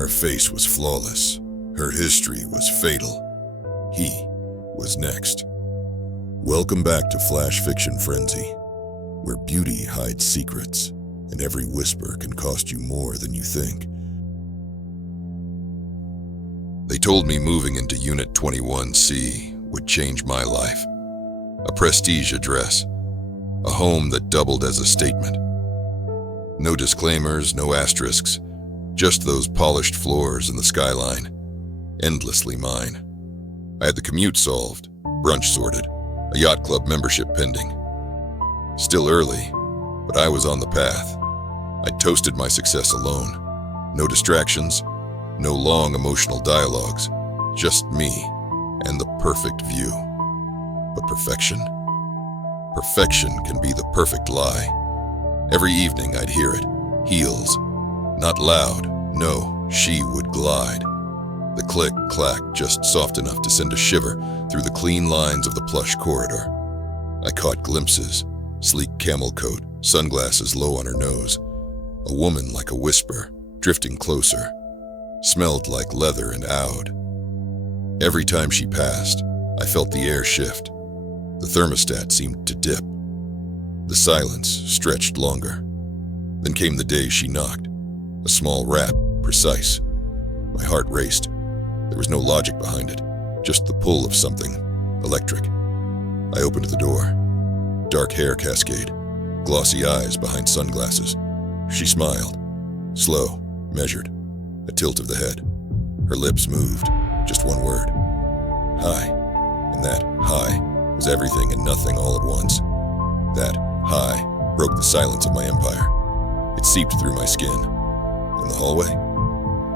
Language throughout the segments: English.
Her face was flawless. Her history was fatal. He was next. Welcome back to Flash Fiction Frenzy, where beauty hides secrets, and every whisper can cost you more than you think. They told me moving into Unit 21C would change my life. A prestige address, a home that doubled as a statement. No disclaimers, no asterisks, just those polished floors and the skyline, endlessly mine. I had the commute solved, brunch sorted, a yacht club membership pending. Still early, but I was on the path. I toasted my success alone. No distractions, no long emotional dialogues, just me and the perfect view. But perfection? Perfection can be the perfect lie. Every evening I'd hear it, heels, not loud, no, she would glide. The click-clack just soft enough to send a shiver through the clean lines of the plush corridor. I caught glimpses, sleek camel coat, sunglasses low on her nose. A woman like a whisper, drifting closer. Smelled like leather and oud. Every time she passed, I felt the air shift. The thermostat seemed to dip. The silence stretched longer. Then came the day she knocked. A small rap, precise. My heart raced. There was no logic behind it, just the pull of something, electric. I opened the door. Dark hair cascade, glossy eyes behind sunglasses. She smiled, slow, measured, a tilt of the head. Her lips moved, just one word. Hi. And that hi was everything and nothing all at once. That hi broke the silence of my empire. It seeped through my skin. In the hallway,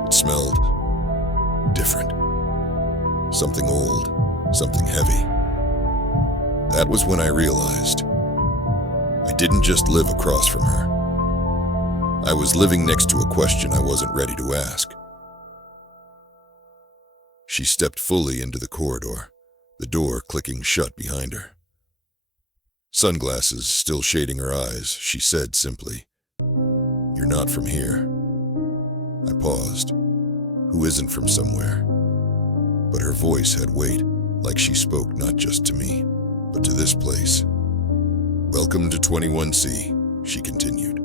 it smelled different. Something old, something heavy. That was when I realized I didn't just live across from her. I was living next to a question I wasn't ready to ask. She stepped fully into the corridor, the door clicking shut behind her. Sunglasses still shading her eyes, she said simply, "You're not from here." I paused. Who isn't from somewhere? But her voice had weight, like she spoke not just to me, but to this place. "Welcome to 21C, she continued,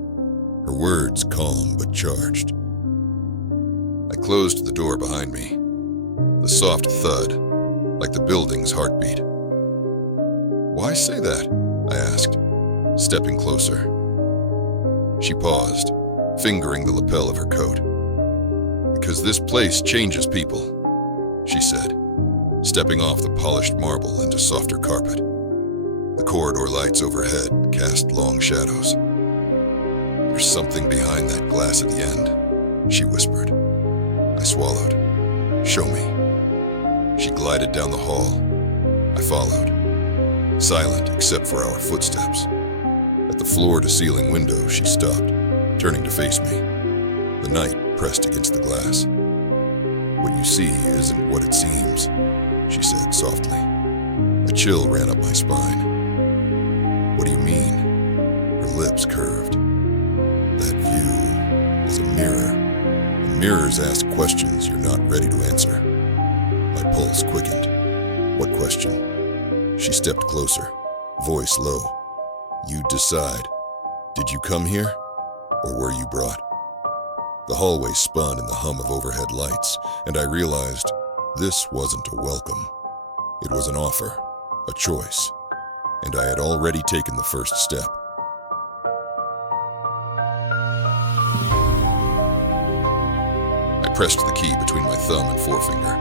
her words calm but charged. I closed the door behind me. The soft thud, like the building's heartbeat. "Why say that?" I asked, stepping closer. She paused, fingering the lapel of her coat. "Because this place changes people," she said, stepping off the polished marble into softer carpet. The corridor lights overhead cast long shadows. "There's something behind that glass at the end," she whispered. I swallowed. "Show me." She glided down the hall. I followed, silent except for our footsteps. At the floor-to-ceiling window, she stopped, turning to face me. The night pressed against the glass. "What you see isn't what it seems," she said softly. A chill ran up my spine. "What do you mean?" Her lips curved. "That view is a mirror, and mirrors ask questions you're not ready to answer." My pulse quickened. "What question?" She stepped closer, voice low. "You decide. Did you come here, or were you brought?" The hallway spun in the hum of overhead lights, and I realized this wasn't a welcome. It was an offer, a choice, and I had already taken the first step. I pressed the key between my thumb and forefinger.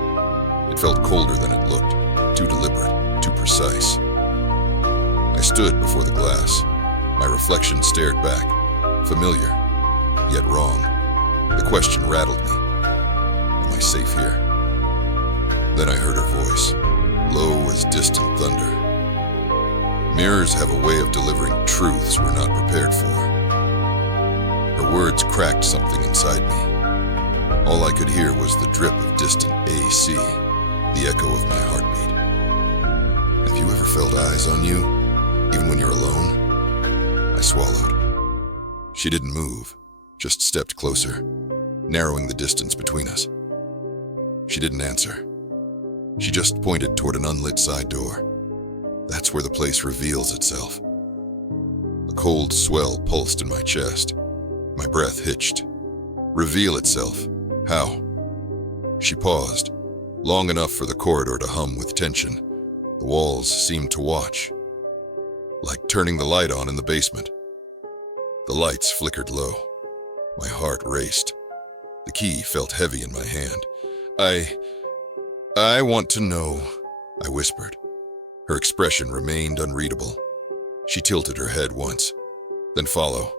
It felt colder than it looked, too deliberate, too precise. I stood before the glass. My reflection stared back, familiar, yet wrong. The question rattled me. Am I safe here? Then I heard her voice, low as distant thunder. Mirrors have a way of delivering truths we're not prepared for. Her words cracked something inside me. All I could hear was the drip of distant AC, the echo of my heartbeat. "Have you ever felt eyes on you, even when you're alone?" I swallowed. She didn't move, just stepped closer. narrowing the distance between us. She didn't answer. She just pointed toward an unlit side door. That's where the place reveals itself. A cold swell pulsed in my chest. My breath hitched. Reveal itself? How? She paused, long enough for the corridor to hum with tension. The walls seemed to watch, like turning the light on in the basement. The lights flickered low. My heart raced. The key felt heavy in my hand. I want to know, I whispered. Her expression remained unreadable. She tilted her head once, then follow.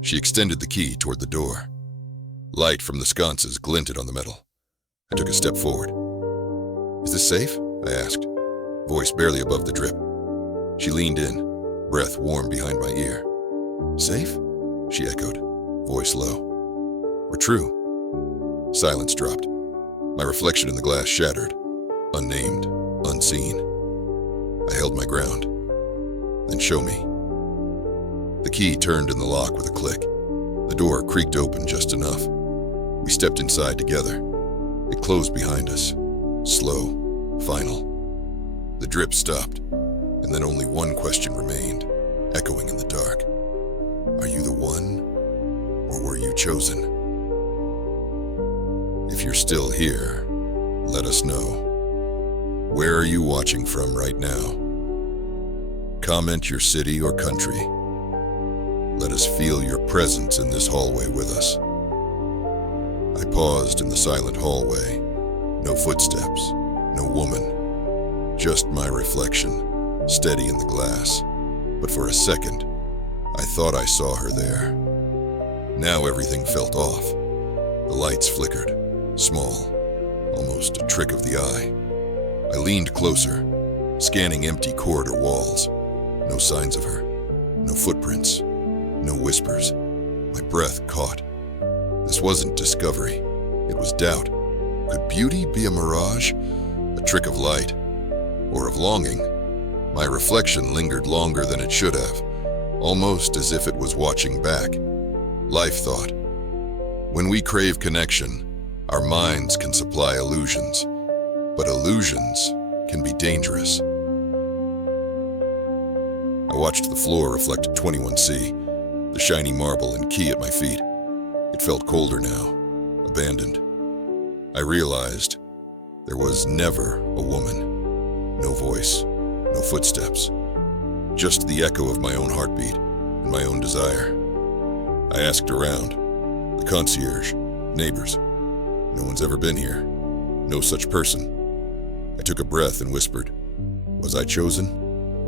She extended the key toward the door. Light from the sconces glinted on the metal. I took a step forward. Is this safe? I asked, voice barely above the drip. She leaned in, breath warm behind my ear. Safe? She echoed, voice low. Or true? Silence dropped. My reflection in the glass shattered, unnamed, unseen. I held my ground. Then show me. The key turned in the lock with a click. The door creaked open just enough. We stepped inside together. It closed behind us. Slow, final. The drip stopped, and then only one question remained, echoing in the dark. Are you the one, or were you chosen? If you're still here, let us know. Where are you watching from right now? Comment your city or country. Let us feel your presence in this hallway with us. I paused in the silent hallway. No footsteps, no woman. Just my reflection, steady in the glass. But for a second, I thought I saw her there. Now everything felt off. The lights flickered, small, almost a trick of the eye. I leaned closer, scanning empty corridor walls. No signs of her, no footprints, no whispers. My breath caught. This wasn't discovery, it was doubt. Could beauty be a mirage, a trick of light, or of longing? My reflection lingered longer than it should have, almost as if it was watching back. Life thought. When we crave connection, our minds can supply illusions, but illusions can be dangerous. I watched the floor reflect 21C, the shiny marble and key at my feet. It felt colder now, abandoned. I realized there was never a woman. No voice, no footsteps. Just the echo of my own heartbeat and my own desire. I asked around, the concierge, neighbors. No one's ever been here. No such person. I took a breath and whispered, was I chosen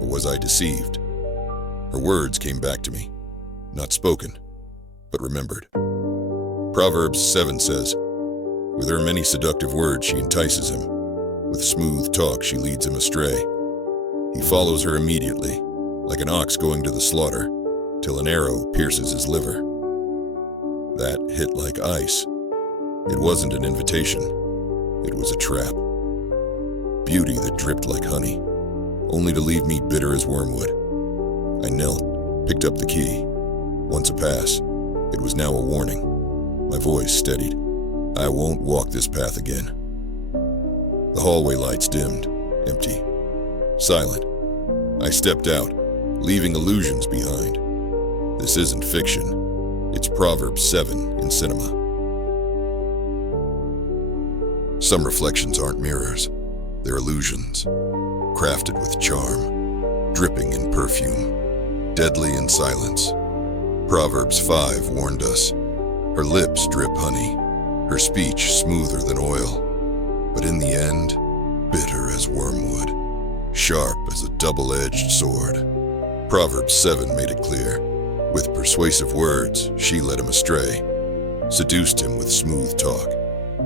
or was I deceived? Her words came back to me, not spoken, but remembered. Proverbs 7 says, with her many seductive words she entices him. With smooth talk she leads him astray. He follows her immediately, like an ox going to the slaughter, till an arrow pierces his liver. That hit like ice. It wasn't an invitation. It was a trap. Beauty that dripped like honey, only to leave me bitter as wormwood. I knelt, picked up the key. Once a pass, it was now a warning. My voice steadied. I won't walk this path again. The hallway lights dimmed, empty, silent. I stepped out, leaving illusions behind. This isn't fiction. It's Proverbs 7 in cinema. Some reflections aren't mirrors. They're illusions, crafted with charm, dripping in perfume, deadly in silence. Proverbs 5 warned us. Her lips drip honey, her speech smoother than oil, but in the end, bitter as wormwood, sharp as a double-edged sword. Proverbs 7 made it clear. With persuasive words, she led him astray, seduced him with smooth talk.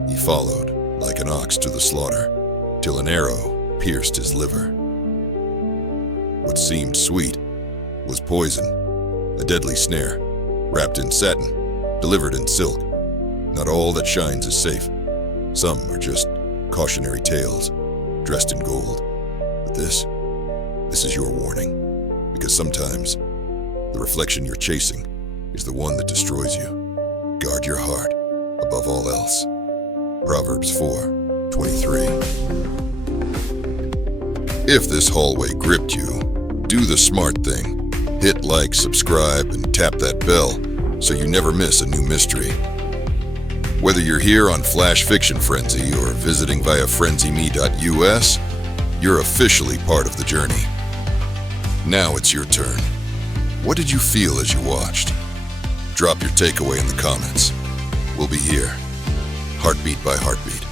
He followed, like an ox to the slaughter, till an arrow pierced his liver. What seemed sweet was poison, a deadly snare, wrapped in satin, delivered in silk. Not all that shines is safe. Some are just cautionary tales, dressed in gold. But this is your warning, because sometimes the reflection you're chasing is the one that destroys you. Guard your heart above all else. Proverbs 4:23. If this hallway gripped you, do the smart thing. Hit like, subscribe, and tap that bell so you never miss a new mystery. Whether you're here on Flash Fiction Frenzy or visiting via frenzyme.us, you're officially part of the journey. Now it's your turn. What did you feel as you watched? Drop your takeaway in the comments. We'll be here, heartbeat by heartbeat.